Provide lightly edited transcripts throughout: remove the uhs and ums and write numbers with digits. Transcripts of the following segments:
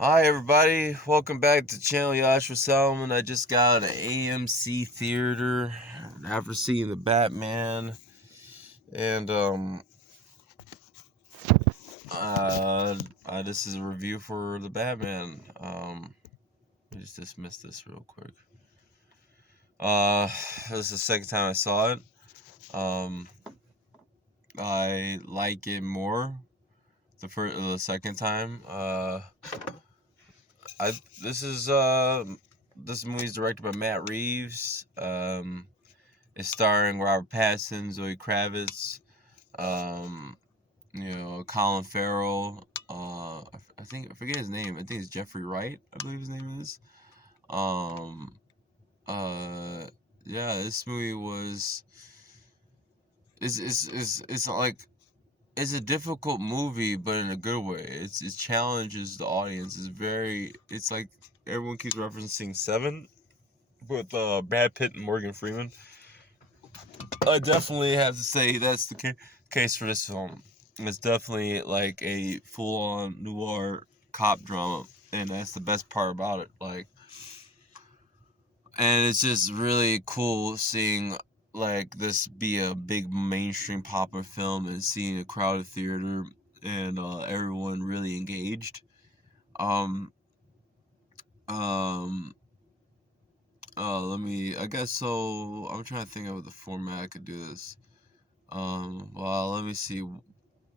Hi everybody, welcome back to channel Yashua Salomon. I just got an AMC theater after seeing the Batman, and this is a review for the Batman. Let me just dismiss this real quick. This is the second time I saw it. Um, I like it more the second time. I this is this movie is directed by Matt Reeves. It's starring Robert Pattinson, Zoe Kravitz, Colin Farrell. I forget his name. I think it's Jeffrey Wright. I believe his name is. Um, yeah, this movie was. It's like it's a difficult movie, but in a good way. It challenges the audience. It's like everyone keeps referencing Seven with Brad Pitt and Morgan Freeman. I definitely have to say that's the case for this film. It's definitely like a full-on noir cop drama, and that's the best part about it. And it's just really cool seeing like this be a big mainstream popular film and seeing a crowded theater and everyone really engaged. Um, um, I guess so. I'm trying to think of the format I could do this. Well, let me see.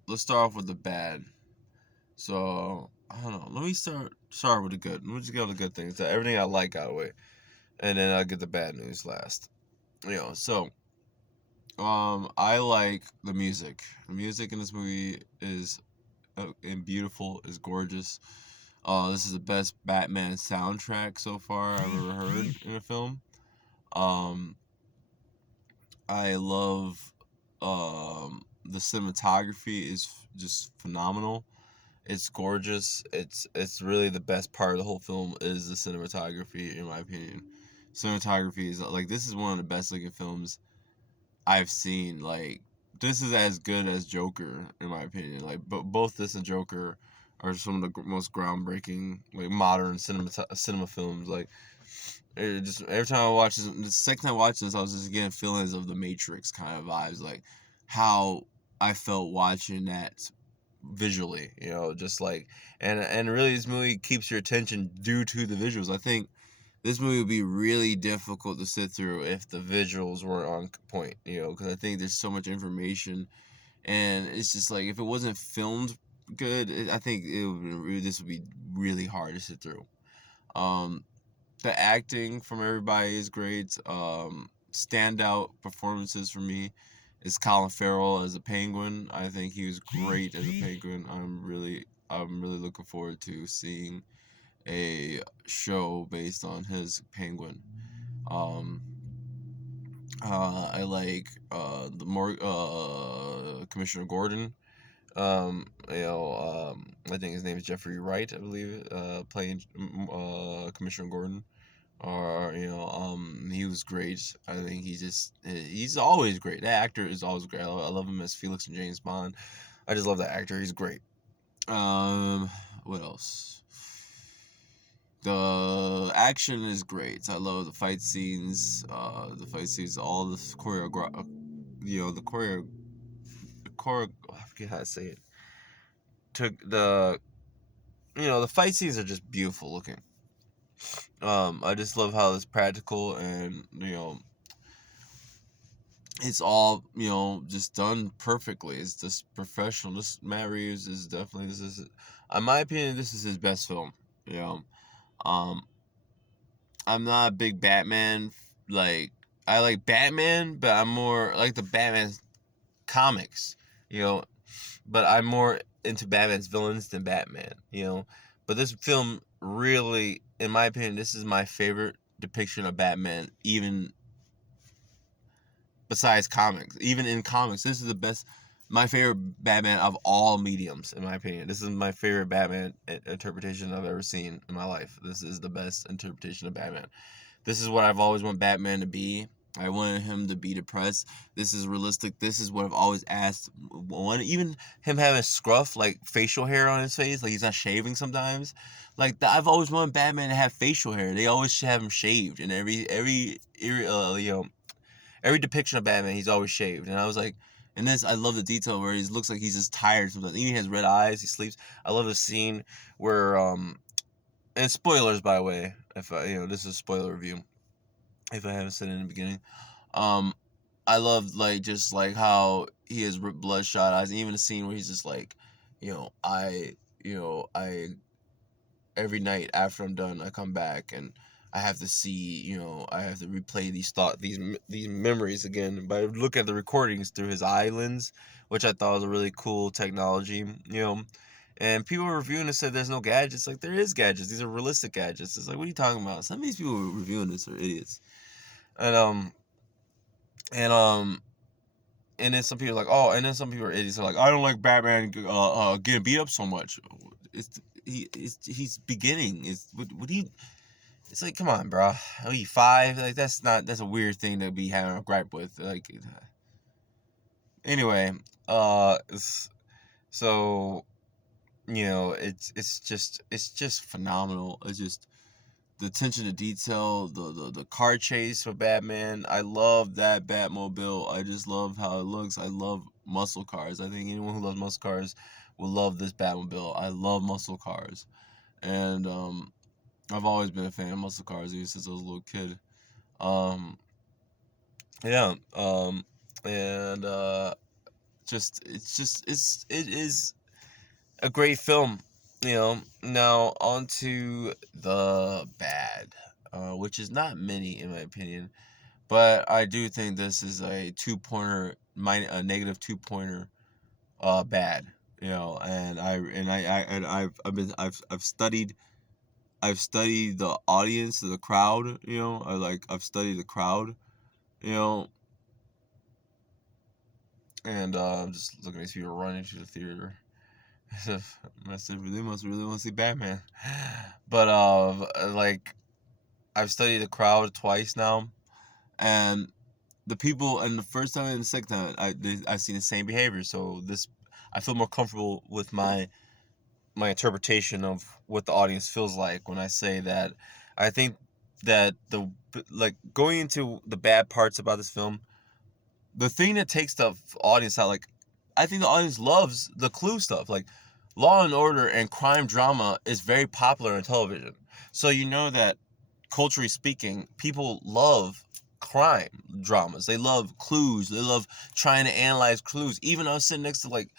Let's start off with the bad. So I don't know. Let me start with the good. Let me just get all the good things. Everything I like out of the way, and then I'll get the bad news last. I like the music. The music in this movie is and beautiful. Is gorgeous. This is the best Batman soundtrack so far I've ever heard in a film. Um, I love the cinematography is just phenomenal. It's gorgeous. It's really the best part of the whole film is the cinematography, in my opinion. Cinematography is like this is one of the best looking films I've seen. Like this is as good as Joker, in my opinion. Like both this and Joker are some of the most groundbreaking like modern cinema films. Like it just every time I watch this, the second time I watched this, I was just getting feelings of the Matrix kind of vibes, like how I felt watching that visually, just like and really this movie keeps your attention due to the visuals. I think this movie would be really difficult to sit through if the visuals weren't on point, because I think there's so much information and it's just like if it wasn't filmed good, I think this would be really hard to sit through. Um, the acting from everybody is great. Standout performances for me is Colin Farrell as a Penguin. I think he was great as a Penguin. I'm really looking forward to seeing a show based on his Penguin. Um, I like the more Commissioner Gordon. I think his name is Jeffrey Wright, I believe, playing Commissioner Gordon. Or he was great. I think he's always great. That actor is always great. I love him as Felix and James Bond. I just love that actor. He's great. What else? The action is great. I love the fight scenes. All the choreograph. The I forget how to say it. Took the fight scenes are just beautiful looking. I just love how it's practical and it's all just done perfectly. It's just professional. This Matt Reeves is definitely in my opinion, this is his best film. You know, um, I'm not a big Batman. Like I like Batman, but I'm more like the Batman comics. You know, but I'm more into Batman's villains than Batman. But this film really, in my opinion, this is my favorite depiction of Batman, even besides comics. Even in comics, this is the best. My favorite Batman of all mediums, in my opinion. This is my favorite Batman interpretation I've ever seen in my life. This is the best interpretation of Batman. This is what I've always wanted Batman to be. I wanted him to be depressed. This is realistic. This is what I've always asked. Even him having scruff, like facial hair on his face, like he's not shaving sometimes. I've always wanted Batman to have facial hair. They always should have him shaved in every depiction of Batman. He's always shaved, and I was like, and this I love the detail where he looks like he's just tired sometimes. Even he has red eyes. He sleeps. I love the scene where and spoilers by the way. If this is a spoiler review. If I haven't said it in the beginning. Um, I love just like how he has bloodshot eyes, and even the scene where he's just like, I every night after I'm done, I come back and I have to see, I have to replay these memories again. But I look at the recordings through his eye lens, which I thought was a really cool technology, And people were reviewing it said there's no gadgets. Like there is gadgets. These are realistic gadgets. It's like, what are you talking about? Some of these people reviewing this are idiots. And and um and then some people are like, oh, and then some people are idiots. They're like, I don't like Batman getting beat up so much. He's beginning. What do you? It's like, come on, bro. Are you 5? Like that's a weird thing to be having a gripe with. Like, anyway, so it's just phenomenal. It's just the attention to detail, the car chase for Batman. I love that Batmobile. I just love how it looks. I love muscle cars. I think anyone who loves muscle cars will love this Batmobile. I love muscle cars, and I've always been a fan of muscle cars even since I was a little kid. Um, yeah. And it is a great film. Now on to the bad, which is not many in my opinion, but I do think this is a 2-pointer, a negative 2-pointer, bad. And I've studied the audience, the crowd. I've studied the crowd. You know, and I'm just looking at these people running to the theater. They must really want to see Batman. But I've studied the crowd twice now, and the people, and the first time and the second time, I've seen the same behavior. So I feel more comfortable with my interpretation of what the audience feels like when I say that. I think that going into the bad parts about this film, the thing that takes the audience out, like, I think the audience loves the clue stuff. Like, Law and Order and crime drama is very popular on television. So that, culturally speaking, people love crime dramas. They love clues. They love trying to analyze clues. Even I was sitting next to like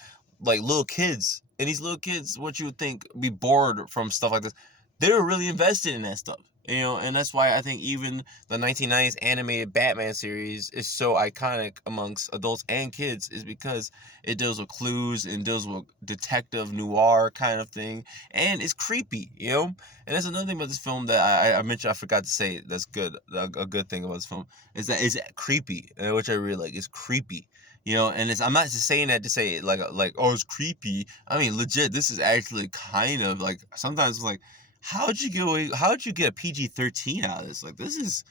little kids, and these little kids, what you would think be bored from stuff like this, they were really invested in that stuff. And that's why I think even the 1990s animated Batman series is so iconic amongst adults and kids, is because it deals with clues and deals with detective noir kind of thing, and it's creepy. And that's another thing about this film that I mentioned. I forgot to say that's good. A good thing about this film is that it's creepy, which I really like. It's creepy. And I'm not just saying that to say it like oh, it's creepy. I mean, legit, this is actually kind of like, sometimes like, how'd you get a PG-13 out of this? Like, this is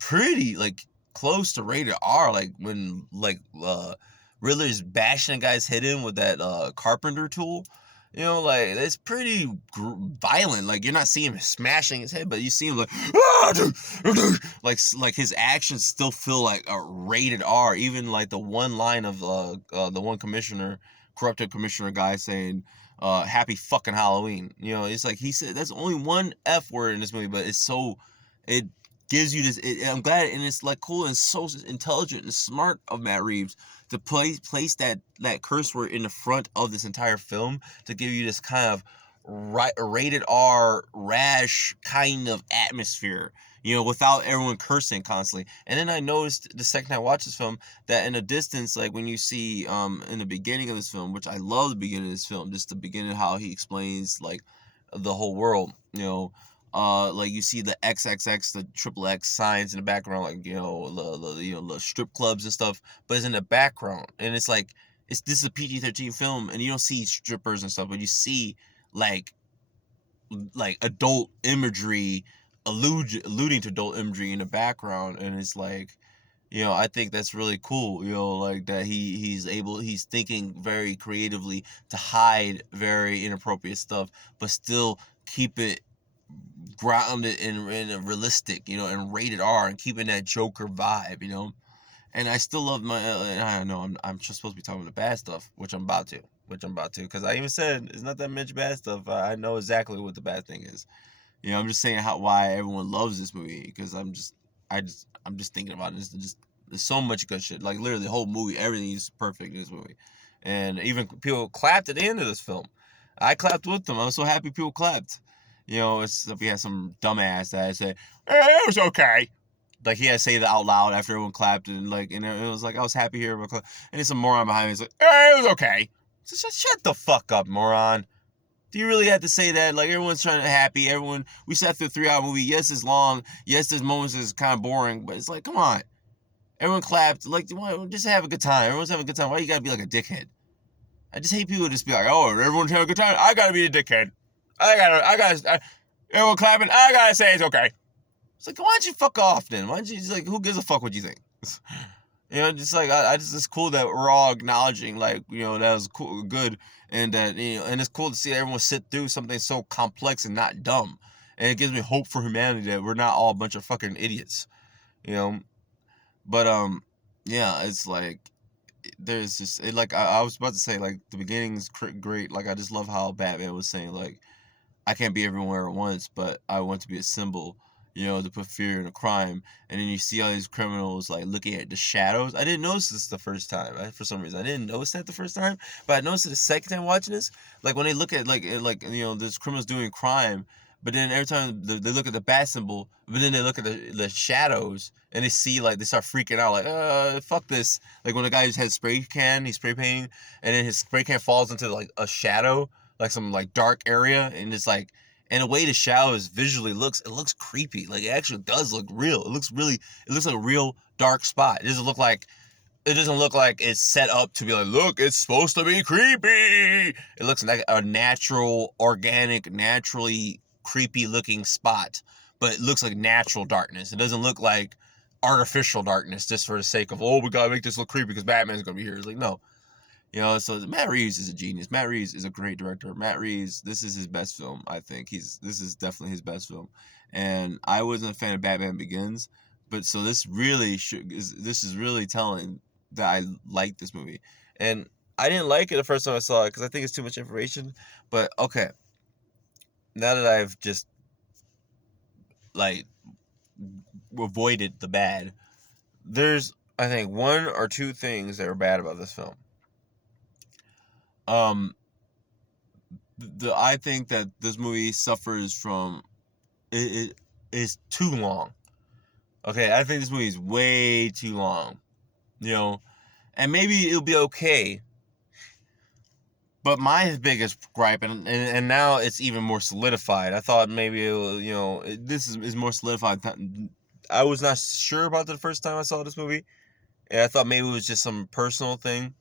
pretty like close to rated R. Like when Riddler's bashing a guy's head in with that carpenter tool. Like, it's pretty violent. Like, you're not seeing him smashing his head, but you see him like, like his actions still feel like a rated R. Even like the one line of the one corrupted commissioner guy saying, happy fucking Halloween. It's like he said that's only one F word in this movie, but it gives you this. I'm glad, and it's like cool and so intelligent and smart of Matt Reeves to place that curse word in the front of this entire film to give you this kind of rated R rash kind of atmosphere. Without everyone cursing constantly. And then I noticed the second time I watched this film that in the distance, like when you see in the beginning of this film, which I love the beginning of this film, just the beginning how he explains like the whole world. Like you see the XXX, the triple X signs in the background, like the strip clubs and stuff, but it's in the background, and it's like this is a PG-13 film, and you don't see strippers and stuff, but you see like adult imagery, alluding to adult imagery in the background, and it's like I think that's really cool. Like that he's thinking very creatively to hide very inappropriate stuff, but still keep it grounded and realistic, and rated R, and keeping that Joker vibe. And I still love I don't know, I'm just supposed to be talking about the bad stuff, which I'm about to, because I even said it's not that much bad stuff. I know exactly what the bad thing is. I'm just saying why everyone loves this movie, because I'm just thinking about it. There's so much good shit. Like literally the whole movie, everything is perfect in this movie, and even people clapped at the end of this film. I clapped with them. I was so happy people clapped. We had some dumbass that said, it was okay. Like he had to say that out loud after everyone clapped, and it was like I was happy here, and then some moron behind me was like, it was okay. So shut the fuck up, moron. Do you really have to say that? Like, everyone's trying to happy. We sat through a 3-hour movie. Yes, it's long. Yes, there's moments that's kind of boring, but it's like, come on. Everyone clapped. Like, just have a good time. Everyone's having a good time. Why you gotta be like a dickhead? I just hate people just be like, oh, everyone's having a good time. I gotta be a dickhead. Everyone clapping. I gotta say it's okay. It's like, why don't you fuck off then? Why don't you just like, who gives a fuck what you think? Just like it's cool that we're all acknowledging, like, that was cool, good, and that and it's cool to see everyone sit through something so complex and not dumb, and it gives me hope for humanity that we're not all a bunch of fucking idiots, you know. But yeah, it's like there's just like I was about to say, like, the beginning's great. Like, I just love how Batman was saying, like, I can't be everywhere at once, but I want to be a symbol, to put fear in a crime. And then you see all these criminals like looking at the shadows. I didn't notice this the first time. For some reason, I didn't notice that the first time, but I noticed it the second time watching this. Like when they look at there's criminals doing crime, but then every time they look at the bat symbol, but then they look at the shadows and they see, like, they start freaking out, like, fuck this. Like when the guy just had spray can, he's spray painting, and then his spray can falls into like a shadow, like some like dark area, and it's like, and the way the shadows visually looks creepy. Like, it actually does look real. It looks like a real dark spot. It doesn't look like it's set up to be like, look, it's supposed to be creepy. It looks like a natural, organic, naturally creepy looking spot, but it looks like natural darkness. It doesn't look like artificial darkness just for the sake of, oh, we gotta make this look creepy because Batman's gonna be here. It's like, no. So Matt Reeves is a genius. Matt Reeves is a great director. Matt Reeves, this is his best film, I think. This is definitely his best film. And I wasn't a fan of Batman Begins, but so this is really telling that I like this movie. And I didn't like it the first time I saw it because I think it's too much information. But okay, now that I've just like avoided the bad, there's, I think, one or two things that are bad about this film. I think that this movie suffers from it is too long. Okay, I think this movie is way too long. And maybe it'll be okay. But my biggest gripe, and now it's even more solidified. I thought maybe this is more solidified. I was not sure about it the first time I saw this movie, and I thought maybe it was just some personal thing.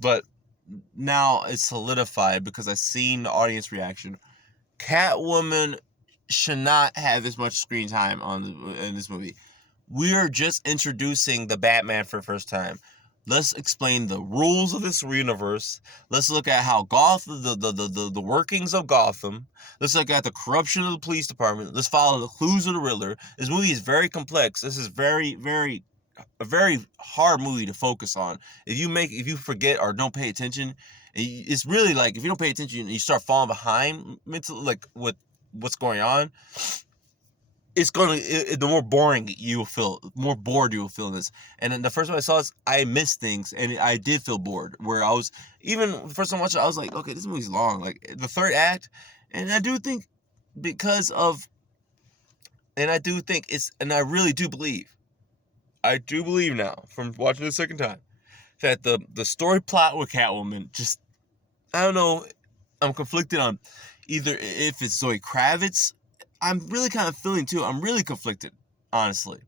But now it's solidified because I've seen the audience reaction. Catwoman should not have as much screen time in this movie. We're just introducing the Batman for the first time. Let's explain the rules of this universe. Let's look at how Gotham, the workings of Gotham. Let's look at the corruption of the police department. Let's follow the clues of the Riddler. This movie is very complex. This is a very hard movie to focus on. If you forget or don't pay attention, it's really like, if you don't pay attention and you start falling behind mentally, like with what's going on, the more boring you will feel, more bored you will feel in this. And then the first time I saw this, I missed things, and I did feel bored. Where I was, even the first time I watched it, I was like, okay, this movie's long. Like the third act, and I do think because of, and I do think it's, and I really do believe, now from watching it the second time, that the story plot with Catwoman just, I don't know, I'm conflicted on either if it's Zoe Kravitz. I'm really kind of feeling too. I'm really conflicted, honestly,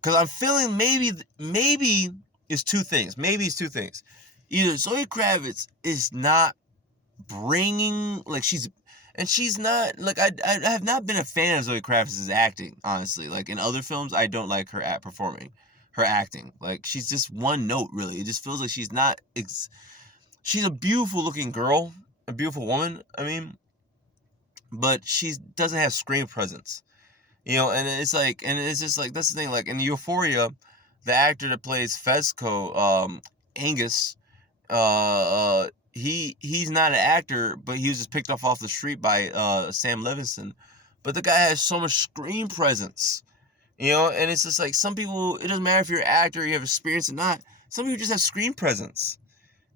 because I'm feeling maybe it's two things. Either Zoe Kravitz is not bringing, like, she's not, like, I have not been a fan of Zoe Kravitz's acting, honestly. Like in other films, I don't like her at performing. her acting. Like, she's just one note, really. It just feels like she's not. She's a beautiful looking girl, a beautiful woman. I mean, but she doesn't have screen presence. And it's just like, that's the thing. Like in Euphoria, the actor that plays Fezco, Angus, he's not an actor, but he was just picked off the street by Sam Levinson. But the guy has so much screen presence, and it's just like, some people, it doesn't matter if you're an actor, you have experience or not. Some people just have screen presence,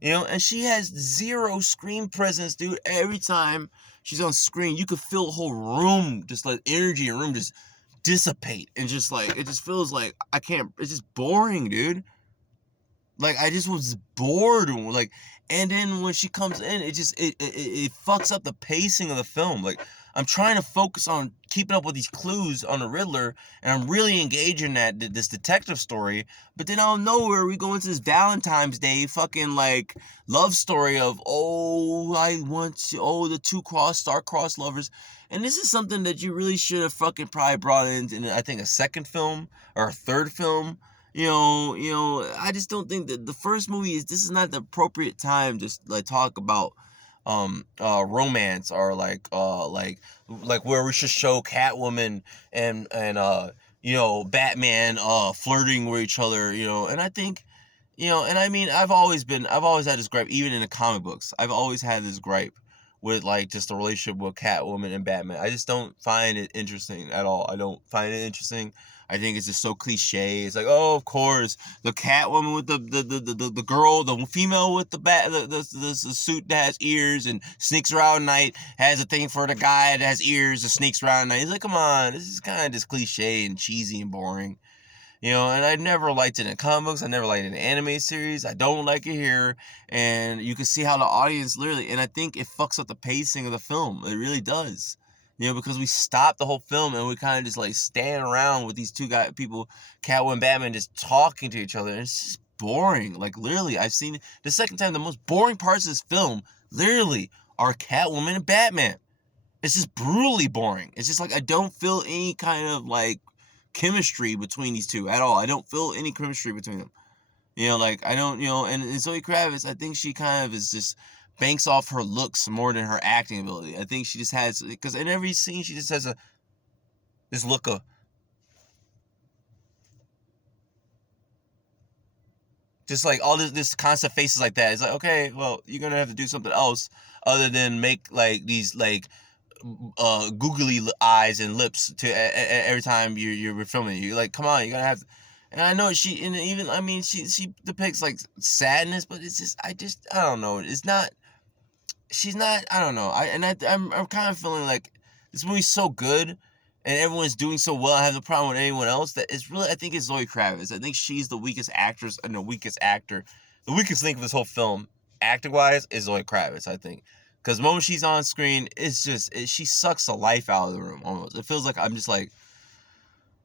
and she has zero screen presence, dude. Every time she's on screen, you could feel the whole room, just like energy in the room just dissipate, and just like, it just feels like I can't, it's just boring, dude. Like, I just was bored, like, and then when she comes in, it fucks up the pacing of the film. Like, I'm trying to focus on keeping up with these clues on the Riddler, and I'm really engaged in this detective story. But then out of nowhere, we go into this Valentine's Day fucking like love story of, the two star-crossed lovers. And this is something that you really should have fucking probably brought in I think a second film or a third film. I just don't think that the first movie this is not the appropriate time to like talk about romance, or like where we should show Catwoman and Batman flirting with each other, and I think, and I mean, I've always had this gripe, even in the comic books. I've always had this gripe with like just the relationship with Catwoman and Batman. I just don't find it interesting at all. I don't find it interesting. I think it's just so cliche. It's like, oh, of course, the Catwoman with the girl, the female with the suit that has ears and sneaks around at night, has a thing for the guy that has ears and sneaks around at night. He's like, come on, this is kind of just cliche and cheesy and boring. And I never liked it in comic books. I never liked it in anime series. I don't like it here. And you can see how the audience literally, and I think it fucks up the pacing of the film. It really does. Because we stop the whole film and we kind of just like stand around with these people, Catwoman and Batman, just talking to each other. And it's just boring. Like, literally, I've seen the second time, the most boring parts of this film, literally, are Catwoman and Batman. It's just brutally boring. It's just like, I don't feel any kind of like chemistry between these two at all. I don't feel any chemistry between them. Like, I don't, and Zoe Kravitz, I think she kind of is just banks off her looks more than her acting ability. I think she just has, because in every scene she just has this look of, just like all this constant faces like that. It's like, okay, well, you're gonna have to do something else other than make like these like googly eyes and lips to every time you're filming. You like, come on, you gotta have. And I know and even, I mean, she depicts like sadness, but it's just, I don't know. It's not. She's not. I don't know. I'm kind of feeling like this movie's so good, and everyone's doing so well. I have no problem with anyone else. That it's really, I think it's Zoe Kravitz. I think she's the weakest actress and the weakest actor. The weakest link of this whole film, acting wise, is Zoe Kravitz. I think. Because the moment she's on screen, it's just, she sucks the life out of the room, almost. It feels like I'm just like,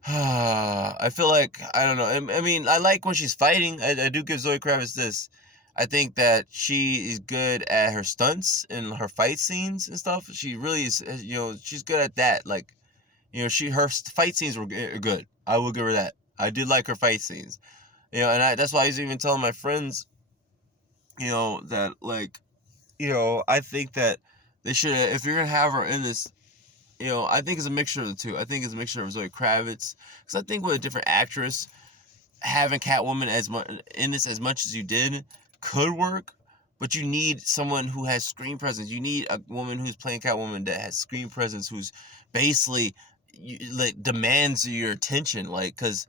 I feel like, I don't know. I mean, I like when she's fighting. I do give Zoe Kravitz this. I think that she is good at her stunts and her fight scenes and stuff. She really is, she's good at that. Like, her fight scenes were good. I will give her that. I did like her fight scenes. And that's why I was even telling my friends, that like, I think that they should, if you're gonna have her in this, I think it's a mixture of the two. I think it's a mixture of Zoe Kravitz, because I think with a different actress, having Catwoman in this as much as you did could work, but you need someone who has screen presence. You need a woman who's playing Catwoman that has screen presence, who's basically like demands your attention, like, because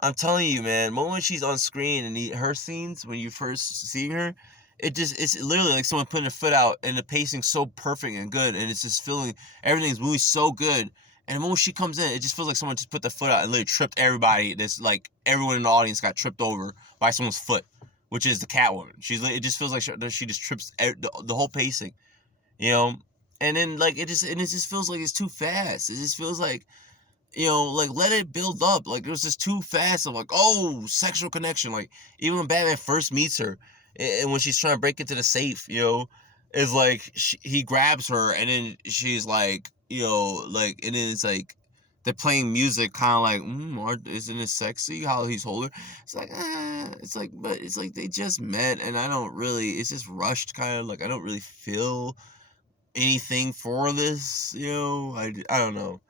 I'm telling you, man, when she's on screen and her scenes when you first see her, it's literally like someone putting a foot out, and the pacing's so perfect and good, and it's just feeling, everything's moving so good. And when she comes in, it just feels like someone just put the foot out and literally tripped everybody. That's like, everyone in the audience got tripped over by someone's foot, which is the Catwoman. It just feels like she just trips the whole pacing, and then like it just feels like it's too fast. It just feels like, like, let it build up. Like, it was just too fast of like, oh, sexual connection. Like, even when Batman first meets her, and when she's trying to break into the safe, is like he grabs her, and then she's like, like, and then it's like they're playing music, kind of like, isn't it sexy how he's holding? It's like, but it's like they just met, and I don't really. It's just rushed, kind of like I don't really feel anything for this. I don't know.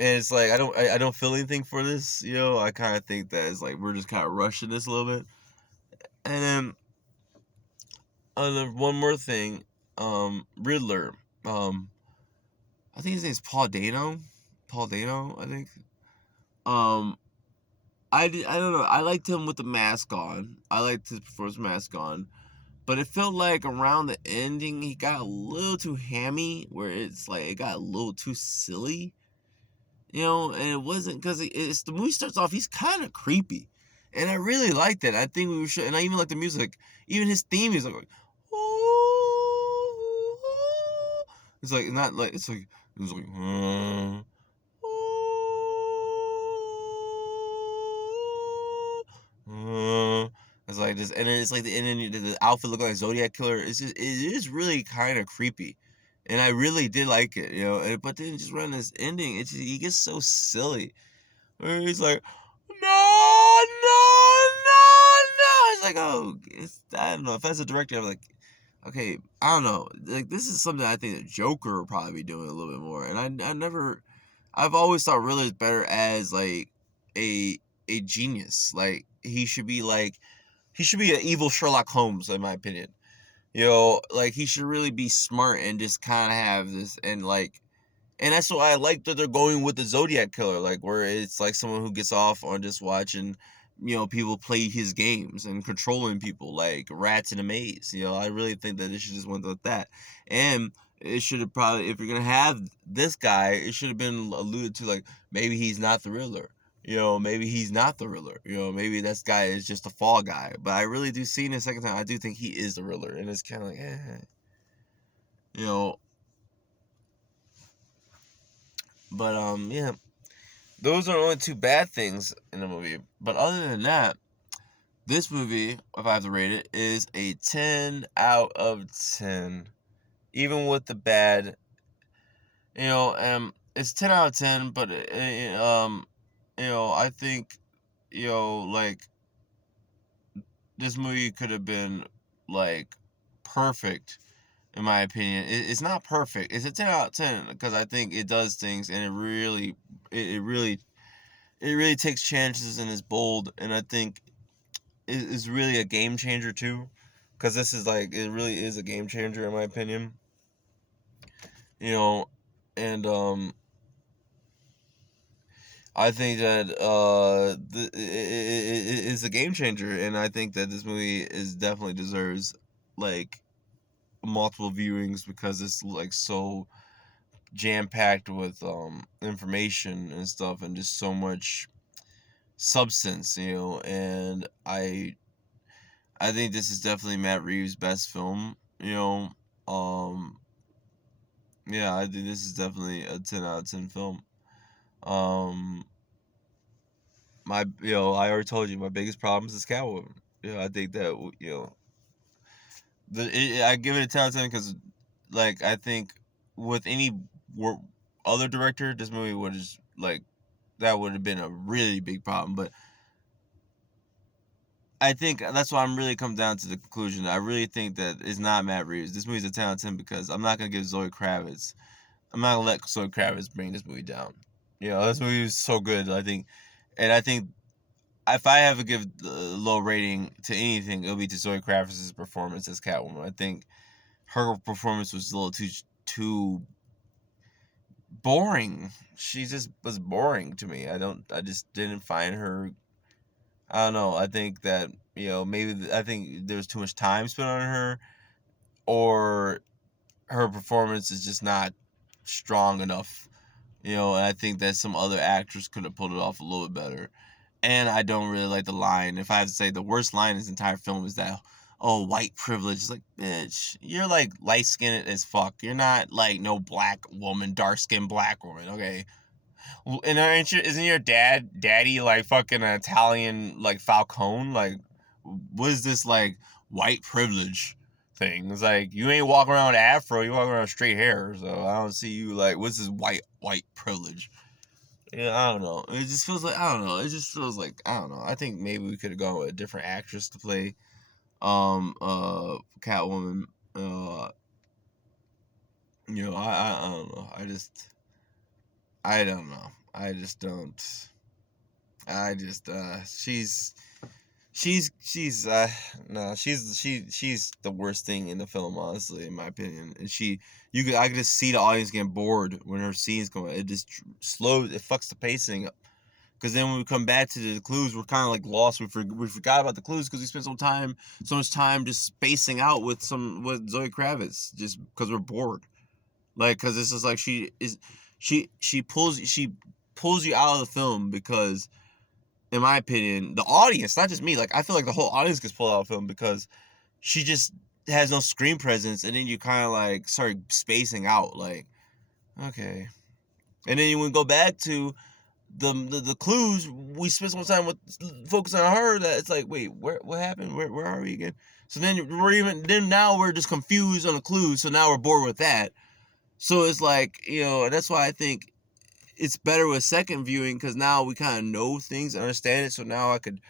And it's like I don't feel anything for this. I kind of think that it's like we're just kind of rushing this a little bit. And then one more thing, Riddler. I think his name's Paul Dano. Paul Dano, I think. Um, I don't know. I liked him with the mask on. I liked his performance with mask on. But it felt like around the ending, he got a little too hammy, where it's like it got a little too silly. And it wasn't because it's the movie starts off. He's kind of creepy, and I really liked it. I think we should, and I even like the music. Even his theme is like, oh, it's like not like it's like. It's like this, and then it's like and then the outfit look like Zodiac killer. It is really kind of creepy, and I really did like it. But then just around this ending, he gets so silly. Where he's like, no, no, no, no. It's like, I don't know. If as a director, I'm like, okay, I don't know. Like this is something I think the Joker will probably be doing a little bit more. And I've always thought Riddler is better as like a a genius. Like he should be an evil Sherlock Holmes in my opinion. Like he should really be smart and just kind of have this and that's why I like that they're going with the Zodiac killer, like where it's like someone who gets off on just watching, people play his games and controlling people like rats in a maze. I really think that it should just went with that, and it should have probably, if you're gonna have this guy, it should have been alluded to like maybe he's not the Riddler. Maybe he's not the Riddler. Maybe this guy is just a fall guy. But I really do see in the second time, I do think he is the Riddler, and it's kind of like, you know. But yeah. Those are only two bad things in the movie. But other than that, this movie, if I have to rate it, is a 10 out of 10. Even with the bad, it's 10 out of 10, but, I think, like, this movie could have been, like, perfect, in my opinion. It's not perfect. It's a 10 out of 10, because I think it does things, and it really takes chances and is bold, and I think is really a game changer too, because this is like it really is a game changer in my opinion. And I think that it is a game changer, and I think that this movie is definitely deserves like multiple viewings because it's like so jam packed with information and stuff and just so much substance, and I think this is definitely Matt Reeves' best film. Um, yeah, I think this is definitely a 10 out of 10 film. Um, I already told you my biggest problem is Catwoman. I think that I give it a 10 out of 10 because, like, I think with any other director, this movie would just like that would have been a really big problem, but I think that's why I'm really come down to the conclusion. I really think that it's not Matt Reeves. This movie's a 10 out of 10 because I'm not gonna give Zoe Kravitz. I'm not gonna let Zoe Kravitz bring this movie down. This movie is so good. I think if I have to give a low rating to anything, it'll be to Zoe Kravitz's performance as Catwoman. I think her performance was a little too boring. She just was boring to me. I just didn't find her. I don't know. I think that maybe I think there's too much time spent on her, or her performance is just not strong enough. And I think that some other actors could have pulled it off a little bit better. And I don't really like the line. If I have to say, the worst line in this entire film is that, oh, white privilege. It's like, bitch, you're like light skinned as fuck. You're not like no black woman, dark skinned black woman, okay? And isn't your daddy like fucking an Italian like Falcone? Like, what is this like white privilege thing? It's like you ain't walking around with afro, you walk around with straight hair. So I don't see you like what's this white privilege? Yeah, I don't know. It just feels like I don't know. It just feels like I don't know. I think maybe we could have gone with a different actress to play Catwoman. I don't know. I don't know. I just don't. I just she's no she's the worst thing in the film, honestly, in my opinion. And I could just see the audience getting bored when her scenes come. It just slows, it fucks the pacing up. Because then when we come back to the clues, we're kind of like lost. We forgot about the clues because we spent so much time just spacing out with Zoe Kravitz, just because we're bored. Like, because it's just like she pulls you out of the film because, in my opinion, the audience, not just me, like I feel like the whole audience gets pulled out of the film because she just has no screen presence, and then you kind of like start spacing out. Like, okay, and then when we go back to the clues, we spend so much time with focusing on her that it's like, wait, what happened? Where are we again? So then now we're just confused on the clues. So now we're bored with that. So it's like, and that's why I think it's better with second viewing because now we kind of know things, understand it. So now I could,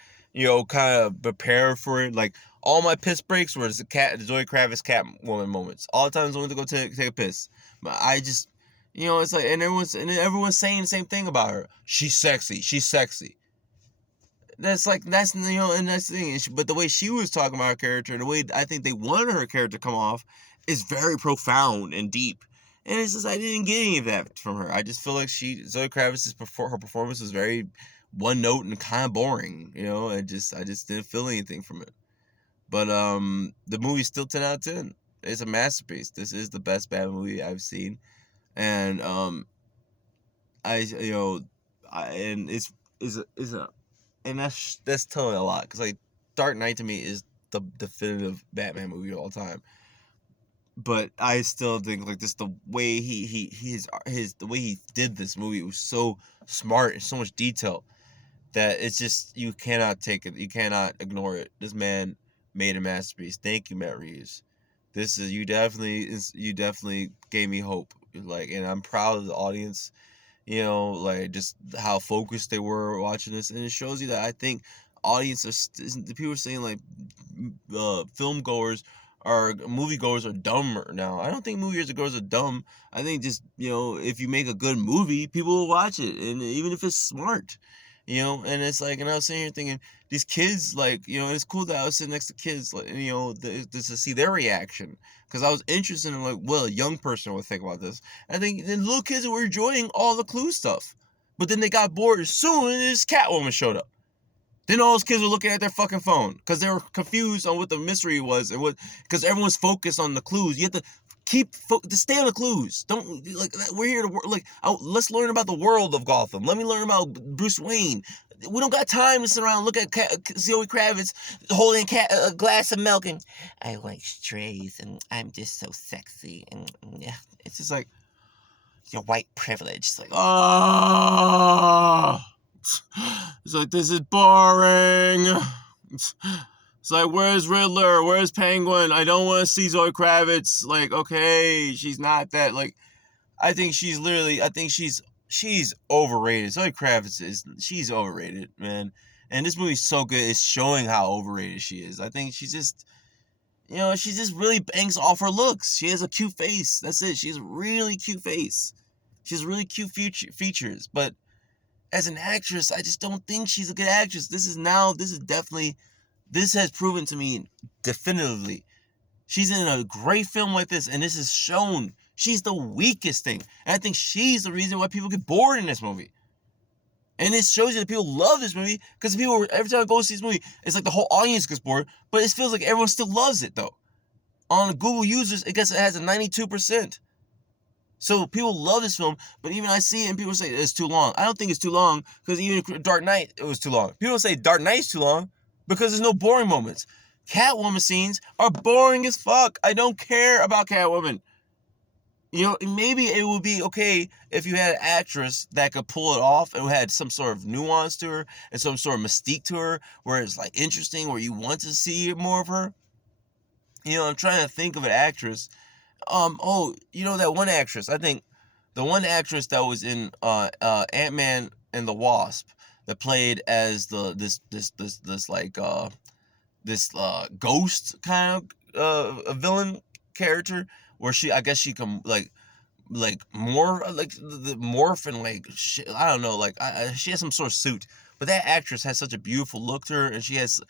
kind of prepare for it. Like all my piss breaks were the Zoe Kravitz Catwoman moments. All the times I went to go take a piss, but I just, it's like, and everyone's saying the same thing about her. She's sexy. She's sexy. And that's the thing. But the way she was talking about her character, the way I think they wanted her character to come off, is very profound and deep. And it's just I didn't get any of that from her. I just feel like Zoe Kravitz's her performance was very one note and kind of boring. I just didn't feel anything from it. But the movie's still 10 out of 10. It's a masterpiece. This is the best Batman movie I've seen, and I you know, I and it's is a and that's telling a lot because like Dark Knight to me is the definitive Batman movie of all time. But I still think like just the way the way he did this movie was so smart and so much detail that it's just you cannot take it, you cannot ignore it. This man made a masterpiece. Thank you, Matt Reeves. This is you definitely gave me hope. Like, and I'm proud of the audience, like just how focused they were watching this, and it shows you that I think audience the people are saying like film goers or moviegoers are dumb now. I don't think moviegoers are dumb. I think just if you make a good movie, people will watch it, and even if it's smart, and it's like, and I was sitting here thinking these kids, like, it's cool that I was sitting next to kids, like, just to see their reaction because I was interested in like, well, a young person would think about this. I think the little kids were enjoying all the clue stuff, but then they got bored as soon as Catwoman showed up. Then all those kids were looking at their fucking phone because they were confused on what the mystery was and because everyone's focused on the clues. You have to to stay on the clues. Don't like we're here to like let's learn about the world of Gotham. Let me learn about Bruce Wayne. We don't got time to sit around and look at Zoe Kravitz holding a glass of milk and I like strays and I'm just so sexy and yeah, it's just like your white privilege. It's like it's like this is boring. It's like where's Riddler? Where's Penguin? I don't want to see Zoe Kravitz. Like okay, she's not that like. I think she's overrated. Zoe Kravitz she's overrated, man. And this movie's so good, it's showing how overrated she is. I think she's just, she just really banks off her looks. She has a cute face. That's it. She has a really cute face. She has really cute features. But as an actress, I just don't think she's a good actress. This has proven to me definitively. She's in a great film like this, and this is shown she's the weakest thing. And I think she's the reason why people get bored in this movie. And it shows you that people love this movie because every time I go see this movie, it's like the whole audience gets bored, but it feels like everyone still loves it though. On Google users, it has a 92%. So people love this film, but even I see it and people say it's too long. I don't think it's too long because even Dark Knight, it was too long. People say Dark Knight's too long because there's no boring moments. Catwoman scenes are boring as fuck. I don't care about Catwoman. Maybe it would be okay if you had an actress that could pull it off and had some sort of nuance to her and some sort of mystique to her where it's like interesting, where you want to see more of her. I'm trying to think of an actress. That one actress, I think the one actress that was in Ant-Man and the Wasp that played as this like this ghost kind of a villain character, where I guess she can like more like the morph and like shit, I don't know, like she has some sort of suit, but that actress has such a beautiful look to her, and she has,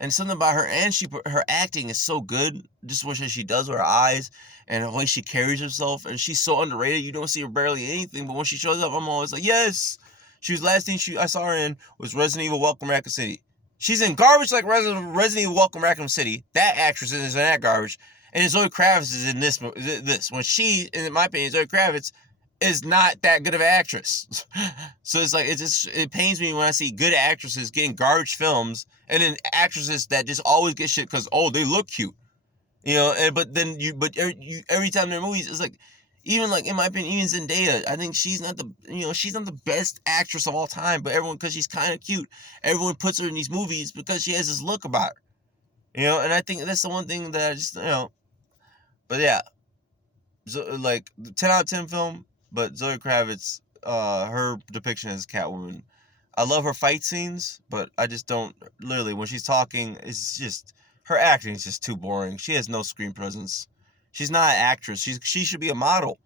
and something about her, and her acting is so good, just what she does with her eyes and the way she carries herself, and she's so underrated. You don't see her barely anything, but when she shows up, I'm always like, yes. She was, last thing I saw her in was Resident Evil Welcome Raccoon City. She's in garbage like Resident Evil Welcome Raccoon City. That actress is in that garbage. And Zoe Kravitz is in this. When she, in my opinion, Zoe Kravitz is not that good of an actress. So it's like, it pains me when I see good actresses getting garbage films, and then actresses that just always get shit because, oh, they look cute. But then every time they're movies, it's like, even like, in my opinion, even Zendaya, I think she's not the best actress of all time, but everyone, because she's kind of cute, everyone puts her in these movies because she has this look about her. And I think that's the one thing that I just, but yeah, so, like, 10 out of 10 film, but Zoe Kravitz, her depiction as Catwoman, I love her fight scenes, but I just don't, literally, when she's talking, it's just, her acting is just too boring. She has no screen presence. She's not an actress. She should be a model.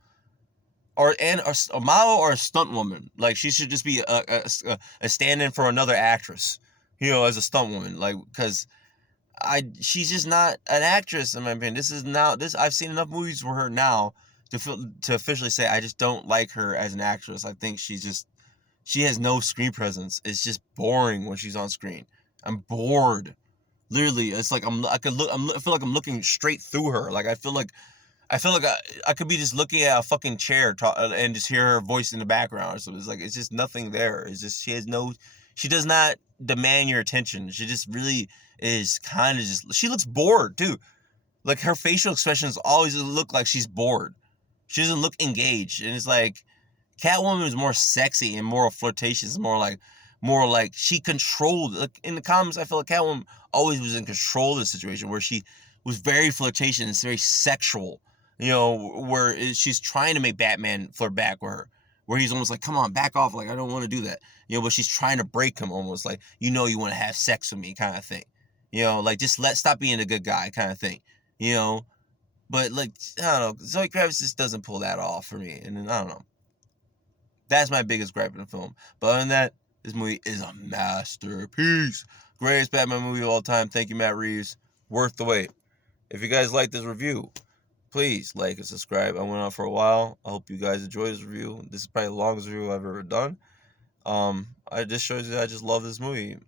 Or a model or a stunt woman. Like, she should just be a stand-in for another actress, as a stunt woman. Like, because she's just not an actress, in my opinion. I've seen enough movies for her now to officially say I just don't like her as an actress. I think she has no screen presence. It's just boring when she's on screen. I'm bored. Literally, it's like I feel like I'm looking straight through her. Like, I feel like I could be just looking at a fucking chair and just hear her voice in the background or something. It's like, it's just nothing there. It's just, she does not demand your attention. She just really is kind of just, she looks bored too. Like, her facial expressions always look like she's bored. She doesn't look engaged. And it's like, Catwoman is more sexy and more flirtatious, more like she controlled. Like, in the comics, I feel like Catwoman always was in control of the situation, where she was very flirtatious and very sexual. Where she's trying to make Batman flirt back with her, where he's almost like, "Come on, back off!" Like, I don't want to do that. But she's trying to break him, almost like, you want to have sex with me, kind of thing. Like, just stop being a good guy, kind of thing. But, like, I don't know, Zoe Kravitz just doesn't pull that off for me, and then, I don't know. That's my biggest gripe in the film. But other than that, this movie is a masterpiece. Greatest Batman movie of all time. Thank you, Matt Reeves. Worth the wait. If you guys like this review, please like and subscribe. I went on for a while. I hope you guys enjoy this review. This is probably the longest review I've ever done. I just shows you that I just love this movie.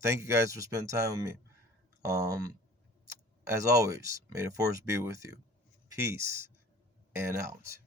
Thank you guys for spending time with me. As always, may the force be with you. Peace and out.